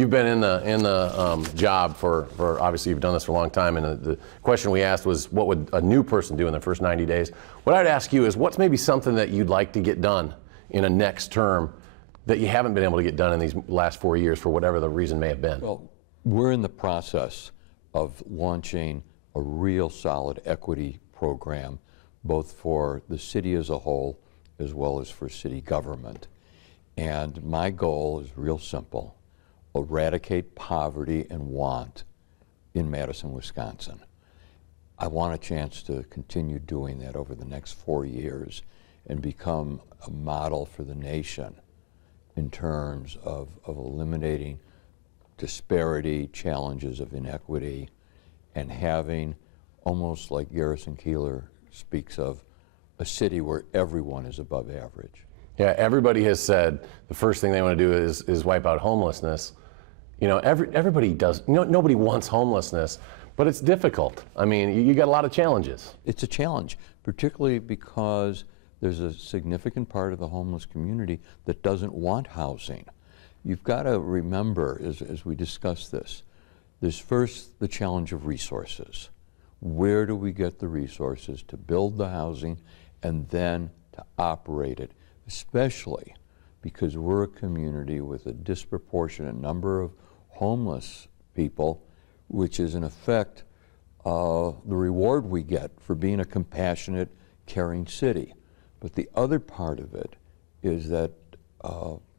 You've been in the job for obviously you've done this for a long time, and the question we asked was, what would a new person do in their first 90 days? What I'd ask you is, what's maybe something that you'd like to get done in a next term that you haven't been able to get done in these last 4 years for whatever the reason may have been? Well, we're in the process of launching a real solid equity program, both for the city as a whole as well as for city government. And my goal is real simple: eradicate poverty and want in Madison, Wisconsin. I want a chance to continue doing that over the next 4 years and become a model for the nation in terms of eliminating disparity, challenges of inequity, and having, almost like Garrison Keillor speaks of, a city where everyone is above average. Yeah, everybody has said the first thing they want to do is wipe out homelessness. You know, everybody does. You know, nobody wants homelessness, but it's difficult. I mean, you got a lot of challenges. It's a challenge, particularly because there's a significant part of the homeless community that doesn't want housing. You've got to remember, as we discuss this, there's first the challenge of resources. Where do we get the resources to build the housing and then to operate it, especially because we're a community with a disproportionate number of homeless people, which is in effect the reward we get for being a compassionate, caring city. But the other part of it is that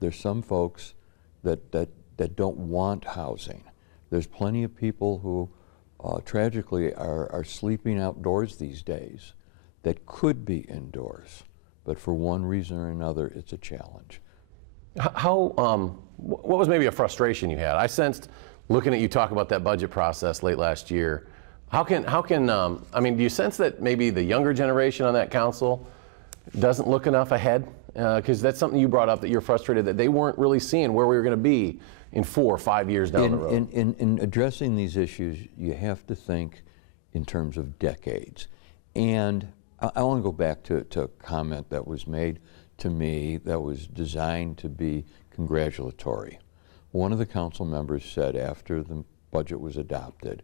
there's some folks that don't want housing. There's plenty of people who tragically are sleeping outdoors these days that could be indoors, but for one reason or another, it's a challenge. What was maybe a frustration you had? I sensed, looking at you talk about that budget process late last year, I mean, do you sense that maybe the younger generation on that council doesn't look enough ahead? Because that's something you brought up, that you're frustrated that they weren't really seeing where we were going to be in 4 or 5 years down the road. In addressing these issues, you have to think in terms of decades. And I want to go back to a comment that was made to me that was designed to be congratulatory. One of the council members said after the budget was adopted,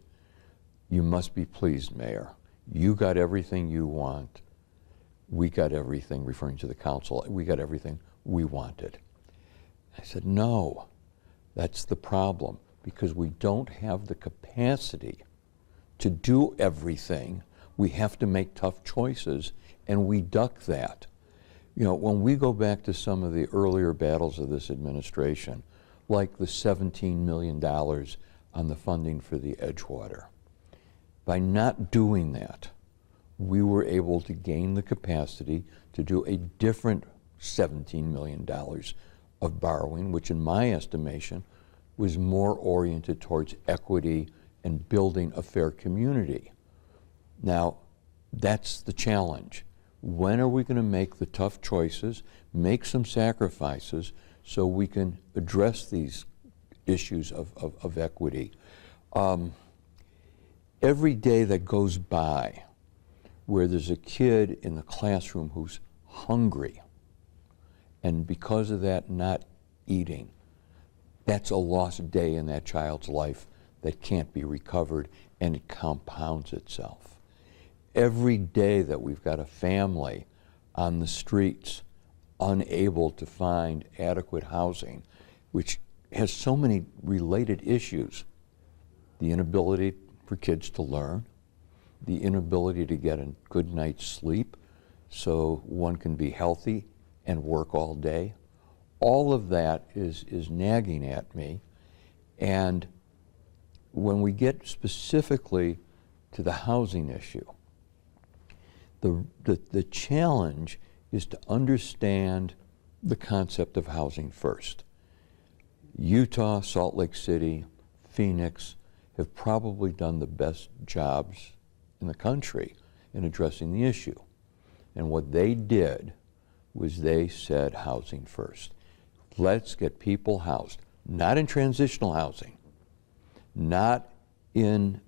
"You must be pleased, Mayor. You got everything you want. We got everything," referring to the council, "we got everything we wanted." I said, no, that's the problem, because we don't have the capacity to do everything. We have to make tough choices, and we duck that. You know, when we go back to some of the earlier battles of this administration, like the $17 million on the funding for the Edgewater, by not doing that, we were able to gain the capacity to do a different $17 million of borrowing, which in my estimation was more oriented towards equity and building a fair community. Now, that's the challenge. When are we going to make the tough choices, make some sacrifices, so we can address these issues of equity? Every day that goes by where there's a kid in the classroom who's hungry, and because of that not eating, that's a lost day in that child's life that can't be recovered, and it compounds itself. Every day that we've got a family on the streets unable to find adequate housing, which has so many related issues: the inability for kids to learn, the inability to get a good night's sleep so one can be healthy and work all day. All of that is nagging at me. And when we get specifically to the housing issue, the challenge is to understand the concept of housing first. Utah, Salt Lake City, Phoenix have probably done the best jobs in the country in addressing the issue. And what they did was they said housing first. Let's get people housed, not in transitional housing, not in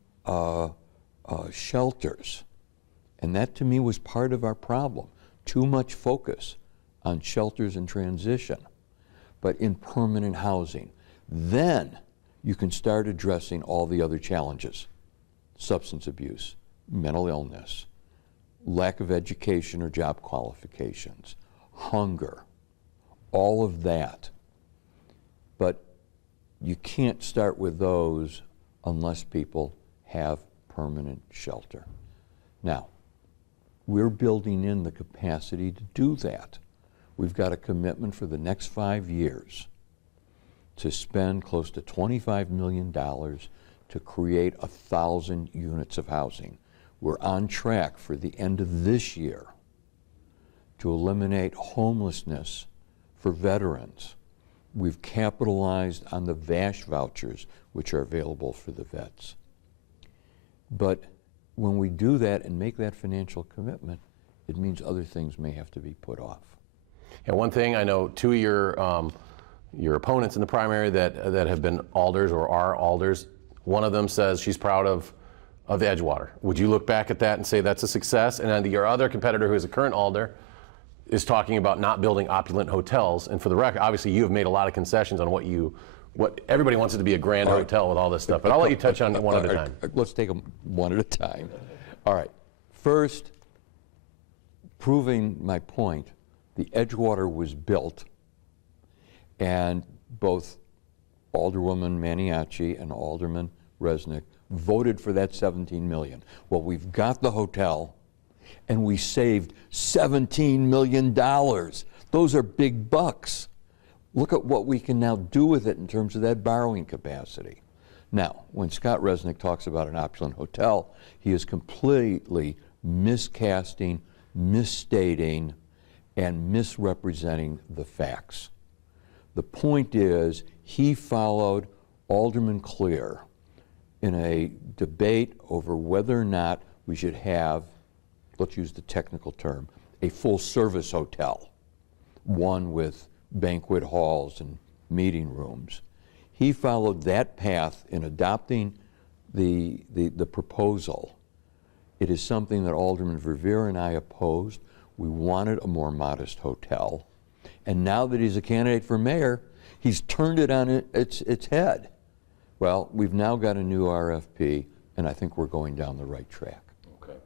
shelters. And that to me was part of our problem. Too much focus on shelters and transition, but in permanent housing. Then you can start addressing all the other challenges: substance abuse, mental illness, lack of education or job qualifications, hunger, all of that. But you can't start with those unless people have permanent shelter. Now, we're building in the capacity to do that. We've got a commitment for the next 5 years to spend close to $25 million to create 1,000 units of housing. We're on track for the end of this year to eliminate homelessness for veterans. We've capitalized on the VASH vouchers, which are available for the vets. But when we do that and make that financial commitment, it means other things may have to be put off. Yeah, one thing I know, two of your opponents in the primary that have been alders or are alders, one of them says she's proud of Edgewater. Would you look back at that and say that's a success? And then your other competitor, who is a current alder, is talking about not building opulent hotels. And for the record, obviously you have made a lot of concessions on what everybody wants it to be a grand hotel with all this stuff. But I'll let you touch on it one at a time. Let's take them one at a time. All right. First, proving my point, the Edgewater was built, and both Alderwoman Maniaci and Alderman Resnick voted for that $17 million. Well, we've got the hotel, and we saved $17 million. Those are big bucks. Look at what we can now do with it in terms of that borrowing capacity. Now, when Scott Resnick talks about an opulent hotel, he is completely miscasting, misstating, and misrepresenting the facts. The point is, he followed Alderman Clear in a debate over whether or not we should have, let's use the technical term, a full-service hotel, one with banquet halls and meeting rooms. He followed that path in adopting the proposal. It is something that Alderman Verveer and I opposed. We wanted a more modest hotel. And now that he's a candidate for mayor, he's turned it on its head. Well, we've now got a new RFP, and I think we're going down the right track. Okay.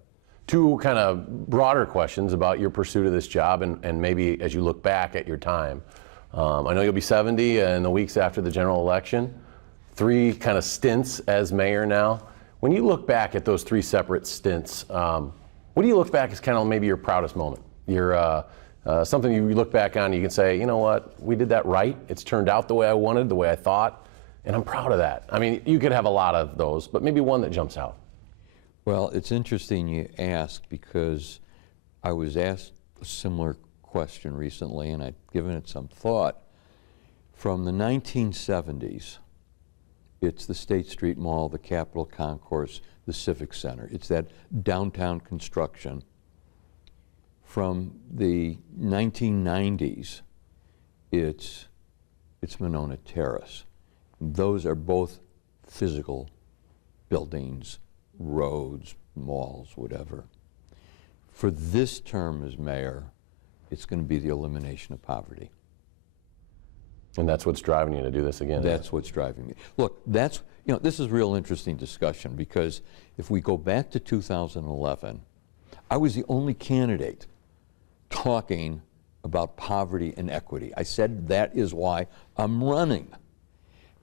Two kind of broader questions about your pursuit of this job and maybe as you look back at your time. I know you'll be 70 in the weeks after the general election. 3 kind of stints as mayor now. When you look back at those 3 separate stints, what do you look back as kind of maybe your proudest moment? Your something you look back on, you can say, you know what, we did that right. It's turned out the way I wanted, the way I thought, and I'm proud of that. I mean, you could have a lot of those, but maybe one that jumps out. Well, it's interesting you ask, because I was asked a similar question recently, and I'd given it some thought. From the 1970s, it's the State Street Mall, the Capitol Concourse, the Civic Center. It's that downtown construction. From the 1990s, it's Monona Terrace. Those are both physical buildings, roads, malls, whatever. For this term as mayor, it's going to be the elimination of poverty. And that's what's driving you to do this again? That's what's driving me. Look, this is a real interesting discussion, because if we go back to 2011, I was the only candidate talking about poverty and equity. I said that is why I'm running.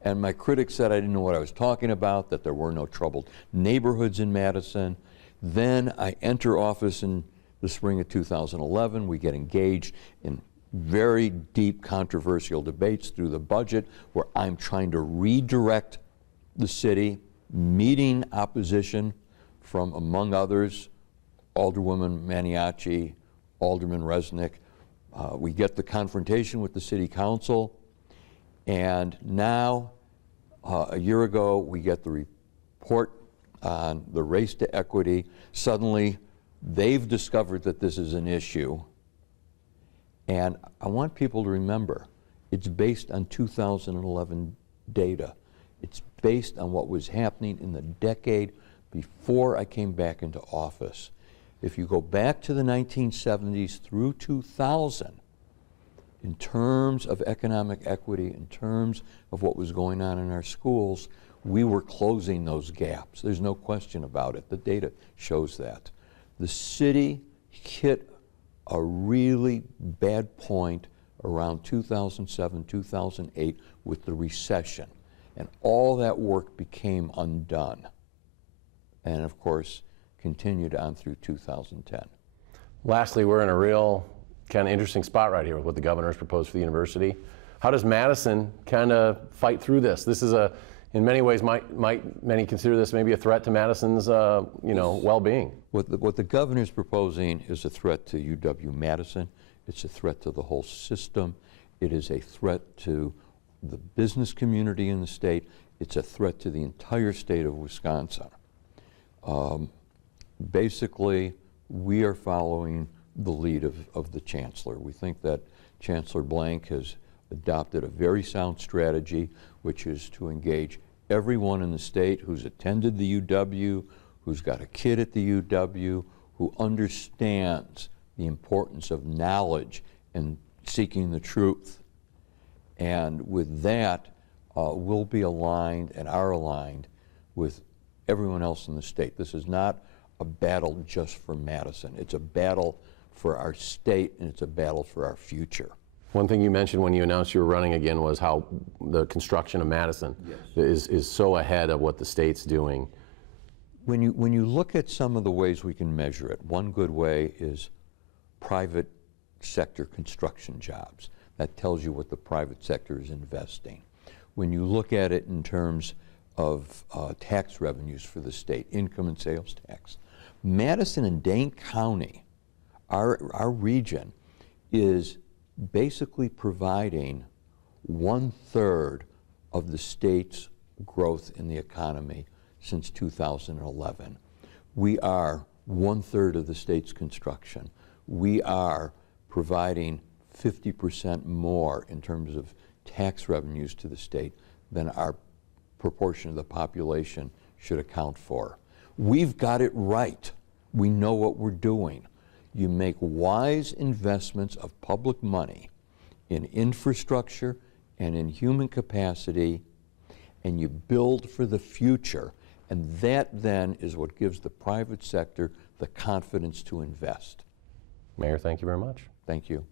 And my critics said I didn't know what I was talking about, that there were no troubled neighborhoods in Madison. Then I enter office in the spring of 2011. We get engaged in very deep controversial debates through the budget, where I'm trying to redirect the city, meeting opposition from, among others, Alderwoman Maniaci, Alderman Resnick. We get the confrontation with the city council, and now, a year ago, we get the report on the race to equity. Suddenly, they've discovered that this is an issue. And I want people to remember, it's based on 2011 data. It's based on what was happening in the decade before I came back into office. If you go back to the 1970s through 2000, in terms of economic equity, in terms of what was going on in our schools, we were closing those gaps. There's no question about it. The data shows that. The city hit a really bad point around 2007, 2008 with the recession. And all that work became undone. And of course, continued on through 2010. Lastly, we're in a real kind of interesting spot right here with what the governor's proposed for the university. How does Madison kind of fight through this? This is a, in many ways, might many consider this maybe a threat to Madison's, well-being. What the governor's proposing is a threat to UW-Madison. It's a threat to the whole system. It is a threat to the business community in the state. It's a threat to the entire state of Wisconsin. Basically, we are following the lead of the chancellor. We think that Chancellor Blank has adopted a very sound strategy, which is to engage everyone in the state who's attended the UW, who's got a kid at the UW, who understands the importance of knowledge and seeking the truth. And with that, we'll be aligned and are aligned with everyone else in the state. This is not a battle just for Madison. It's a battle for our state, and it's a battle for our future. One thing you mentioned when you announced you were running again was how the construction of Madison is so ahead of what the state's doing. When you look at some of the ways we can measure it, one good way is private sector construction jobs. That tells you what the private sector is investing. When you look at it in terms of tax revenues for the state, income and sales tax, Madison and Dane County, our region, is basically providing 1/3 of the state's growth in the economy since 2011. We are 1/3 of the state's construction. We are providing 50% more in terms of tax revenues to the state than our proportion of the population should account for. We've got it right. We know what we're doing. You make wise investments of public money in infrastructure and in human capacity, and you build for the future, and that then is what gives the private sector the confidence to invest. Mayor, thank you very much. Thank you.